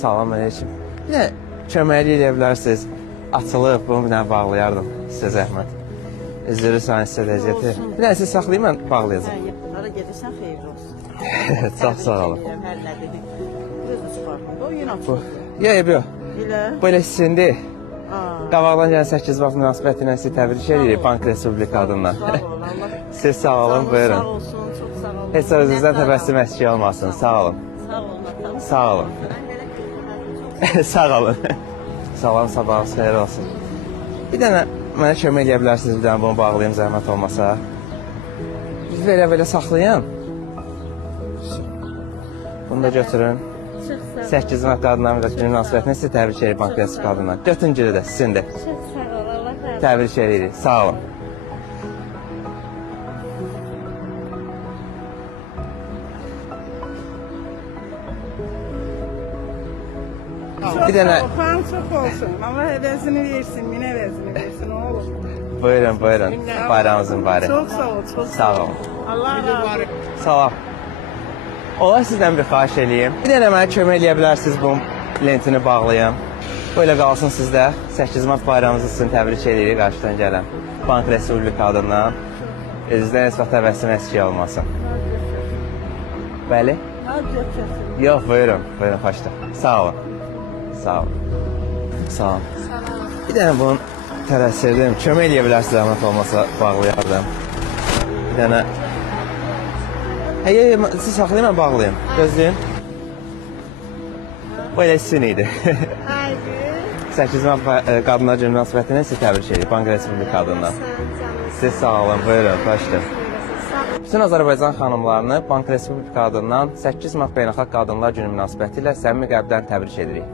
Salam aleyküm. Bir də köməklik edə bilərsiniz. Açılıb, bunu bir dənə bağlayardım. Sizə zəhmət. Üzrü səni istədəcəkdir. Bir dənə siz saxlayın, mən bağlayacağım. Hara gedirsən xeyirli olsun. Çox sağ olun. Hər nə dedik. Biraz çıxartdım. O yenə Bu, açıldı. yox. Elə. Belə sizindir. Aa. Qabaqdan gələn 8 vaxt münasibəti ilə sizi təbrik edirik Bank Respublika adından. Sağ ol, Allah. Siz sağ olun, Sağ buyurun. olsun, çox sağ olun. Heç özünüzdən təbəssüm əskik olmasın. Sağ olun. Sağ olun, atam. Sağ olun. Sağ olun. Salam, sabahınız xeyir olsun. Bir dənə mənə kömək edə bilərsiniz, bir dənə bunu bağlayayım zəhmət olmasa. Biz belə saxlayın. Bunu da götürün. 8 Mart qadınlar günü münasibətinə sizi təbrik edirik Bank Respublika adından. Götüncülü də sizindir. Çok sağ ol, Allah razı olsun. Təbrik edirik. Sağ olun. Bir dənə Xan çox olsun. Allah əvəzini versin, min əvəzini versin, oğlum. buyurun. Bayramınız mübarək. Çox sağ ol, çox Sağ olun. Allah razı olsun. Salam. Olar sizdən bir xahiş eləyim. Bir dənə mənə kömək eləyə bilərsiniz bu lentini bağlayım. Böyle qalsın sizdə. 8 Mart bayramınızı sizin təbrik edirik qarşıdan gələn Bank Respublika adından. Özünüzdən heç vaxt təbəssüm əskik olmasın. Bəli? Yox, buyurun. Buyurun, xoşdur. Sağ olun. Sağ olun. Sağ olun. Bir dənə bunu tələsirdim. Kömək eləyə bilərsiniz, zəhmət olmasa bağlayardım. Bir dənə. Siz saxlayın, mən bağlayayım. Gözləyin. Bu elə sizin idi. 8 Mart Qadınlar Günü münasibətilə sizi təbrik edirik Bank Respublika adından. Siz sağ olun, buyurun, xoşdur. Bütün Azərbaycan xanımlarını Bank Respublika adından 8 Mart Beynəlxalq Qadınlar Günü münasibətilə səmimi qəlbdən təbrik edirik.